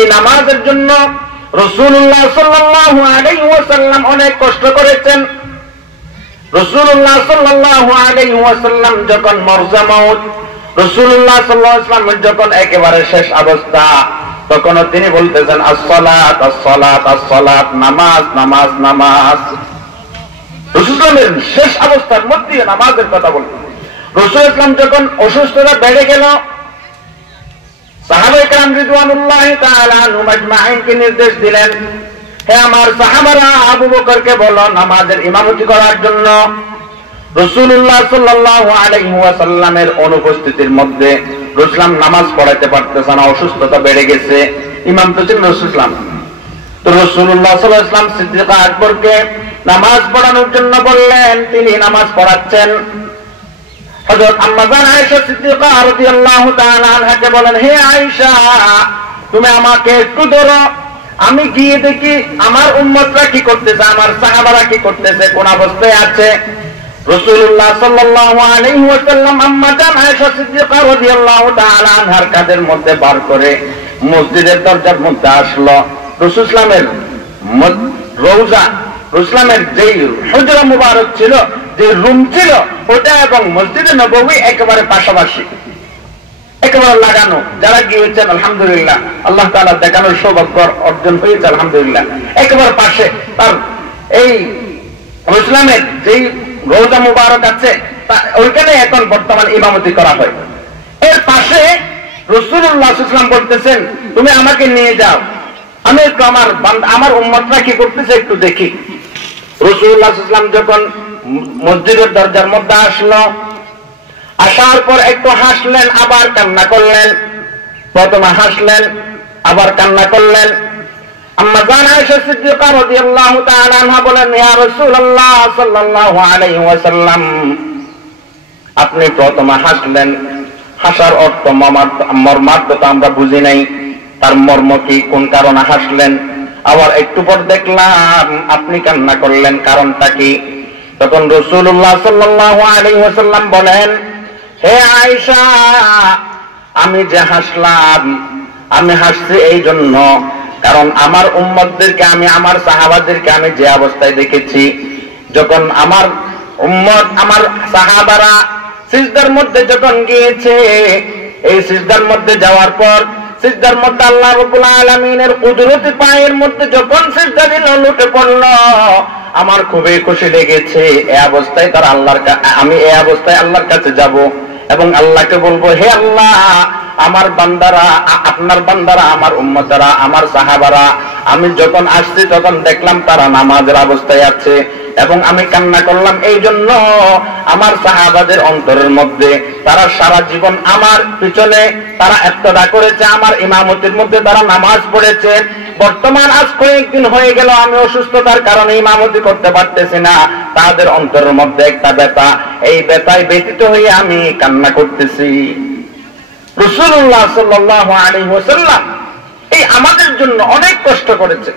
এই নামাজের জন্য রাসূলুল্লাহ সাল্লাল্লাহু আলাইহি ওয়াসাল্লাম অনেক কষ্ট করেছেন। রাসূলুল্লাহ সাল্লাল্লাহু আলাইহি ওয়াসাল্লাম যখন মরজা মাউত, রাসূলুল্লাহ সাল্লাল্লাহু আলাইহি ওয়াসাল্লাম যখন একেবারে শেষ অবস্থা, তখন তিনি বলতেছেন as-সালাত as-সালাত as-সালাত, নামাজ নামাজ নামাজ। রাসূলের শেষ অবস্থার মধ্যে নামাজের কথা বলতেন। রাসূল ইসলাম যখন অসুস্থতা বেড়ে গেল, সাহাবায়ে কেরাম রিদওয়ানুল্লাহি তাআলা আনহুম আজমাইনকে নির্দেশ দিলেন, হে আমার সাহাবারা, আবু বকরকে বলো নামাজের ইমামতি করার জন্য। রাসূলুল্লাহ সাল্লাল্লাহু আলাইহি ওয়াসাল্লামের অনুপস্থিতির মধ্যে রাসূল নামাজ পড়াতে পারতেছে না, অসুস্থতা বেড়ে গেছে। ইমাম তো ছিলেন রাসূল। তো রাসূলুল্লাহ সাল্লাল্লাহু আলাইহি ওয়াসাল্লাম সিদ্দিকা আকবরকে নামাজ পড়ানোর জন্য বললেন, তিনি নামাজ পড়াচ্ছেন। হযরত আম্মা জান আয়েশা সিদ্দিকা রাদিয়াল্লাহু তাআলা আনহাকে বলেন, হে আয়েশা, তুমি আমাকে একটু ধরো, আমি গিয়ে দেখি আমার উম্মতরা কি করতেছে, আমার সাহাবারা কি করতেছে, কোন অবস্থায় আছে। রাসূলুল্লাহ সাল্লাল্লাহু আলাইহি ওয়াসাল্লাম আম্মা জান আয়েশা সিদ্দিকা রাদিয়াল্লাহু তাআলা আনহার কাঁধের মধ্যে বার করে মসজিদের দরজার মধ্যে আসলো। রাসূল ইসলামের রওজা, ইসলামের যেই হুজরা মুবারক ছিল, যে রুম ছিল, ওটা এবং মসজিদে নববী একেবারে পাশাপাশি, একেবারে লাগানো। যারা গিয়েছেন আলহামদুলিল্লাহ, আল্লাহ তাআলা দেখানোর সৌভাগ্য অর্জন হয়েছে আলহামদুলিল্লাহ। একেবারে পাশে তার এই ইসলামের যেই রওজা মুবারক আছে, ওইখানে এখন বর্তমান ইমামতি করা হয়। এর পাশে রাসূলুল্লাহ সাল্লাল্লাহু আলাইহি ওয়াসাল্লাম বলতেছেন, তুমি আমাকে নিয়ে যাও, আমি একটু আমার উম্মতরা কি করতেছে একটু দেখি। রাসূলুল্লাহ সাল্লাল্লাহু আলাইহি ওয়াসাল্লাম যখন মসজিদের দরজার মধ্যে আসলো, আসার পর একটু হাসলেন, আবার কান্না করলেন। প্রথমে হাসলেন, আবার কান্না করলেন। আম্মা জান আয়েশা সিদ্দিকা রাদিয়াল্লাহু তাআলা আনহা বলেন, ইয়া রাসূলুল্লাহ সাল্লাল্লাহু আলাইহি ওয়াসাল্লাম, আপনি প্রথমে হাসলেন, হাসার অর্থ মর্মার্থ তো আমরা বুঝি নাই, তার মর্ম কি, কোন কারণে হাসলেন। আবার একটু পর দেখলাম আপনি কান্না করলেন, কারণটা কি? তখন রাসূলুল্লাহ সাল্লাল্লাহু আলাইহি ওয়াসাল্লাম বলেন, হে আয়েশা, আমি যে হাসলাম, আমি হাসছি এই জন্য কারণ আমার উম্মতদেরকে আমি, আমার সাহাবাদেরকে আমি যে অবস্থায় দেখেছি, যখন আমার উম্মত, আমার সাহাবারা সিজদার মধ্যে যখন গিয়েছে, এই সিজদার মধ্যে যাওয়ার পর সিজদার মধ্যে আল্লাহ রাব্বুল আলামিনের কুদরতি পায়ের মধ্যে যখন সিজদা দিল, লুটে পড়ল, আমার খুবই খুশি লেগেছে। এই অবস্থায় তার আমি এই অবস্থায় আল্লাহর কাছে যাব এবং আল্লাহকে বলবো, হে আল্লাহ, আমার বান্দারা, আপনার বান্দারা, আমার উম্মতরা, আমার সাহাবারা, আমি যখন আসছি তখন দেখলাম তারা নামাজের অবস্থায় আছে এবং আমি কান্না করলাম এই জন্য আমার সাহাবাদের অন্তরের মধ্যে, তারা সারা জীবন আমার পিছনে তারা ইক্তেদা করেছে, আমার ইমামতির মধ্যে তারা নামাজ পড়েছে। বর্তমান আজ কয়েকদিন হয়ে গেল আমি অসুস্থতার কারণে ইমামতি করতে পারতেছি না, তাদের অন্তরের মধ্যে একটা ব্যথা, এই ব্যথায় ব্যথিত হয়ে আমি কান্না করতেছি। রাসূলুল্লাহ সাল্লাল্লাহু আলাইহি ওয়াসাল্লাম এই আমাদের জন্য অনেক কষ্ট করেছে।